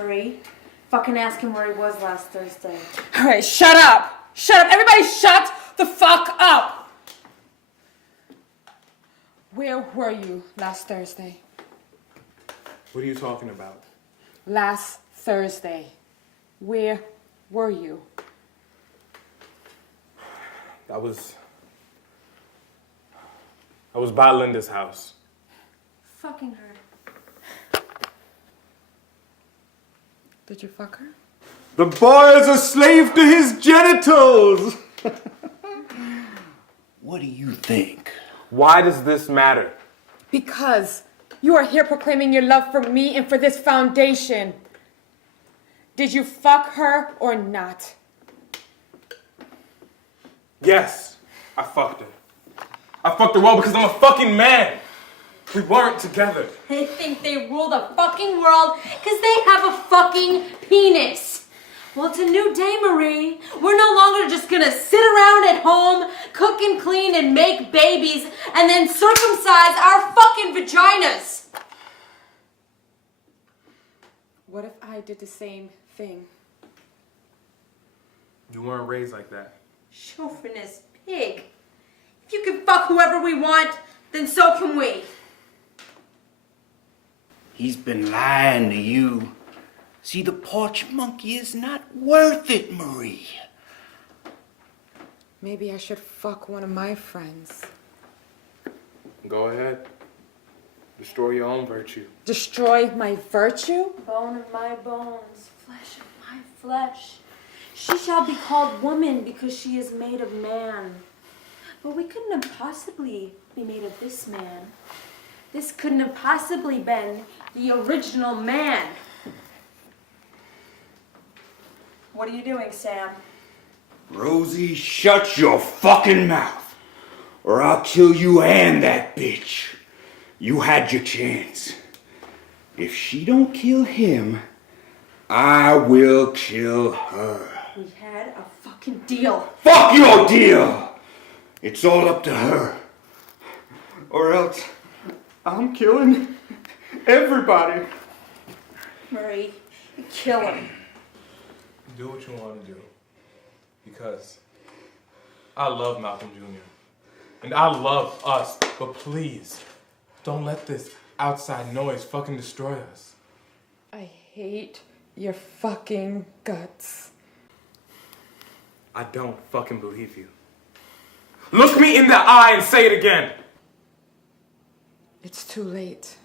Marie. Fucking ask him where he was last Thursday. Alright, shut up! Shut up! Everybody shut the fuck up! Where were you last Thursday? What are you talking about? Last Thursday. Where were you? I was by Linda's house. Fucking her. Did you fuck her? The boy is a slave to his genitals! What do you think? Why does this matter? Because you are here proclaiming your love for me and for this foundation. Did you fuck her or not? Yes, I fucked her. I fucked her well because I'm a fucking man. We weren't together. They think they rule the fucking world because they have a fucking penis. Well, it's a new day, Marie. We're no longer just gonna sit around at home, cook and clean and make babies, and then circumcise our fucking vaginas. What if I did the same thing? You weren't raised like that. Chauvinist pig. If you can fuck whoever we want, then so can we. He's been lying to you. See, the porch monkey is not worth it, Marie. Maybe I should fuck one of my friends. Go ahead. Destroy your own virtue. Destroy my virtue? Bone of my bones, flesh of my flesh. She shall be called woman because she is made of man. But we couldn't have possibly be made of this man. This couldn't have possibly been the original man. What are you doing, Sam? Rosie, shut your fucking mouth, or I'll kill you and that bitch. You had your chance. If she don't kill him, I will kill her. We had a fucking deal. Fuck your deal! It's all up to her. Or else I'm killing everybody. Marie, kill him. Do what you want to do. Because I love Malcolm Jr. And I love us. But please, don't let this outside noise fucking destroy us. I hate your fucking guts. I don't fucking believe you. Look me in the eye and say it again. It's too late.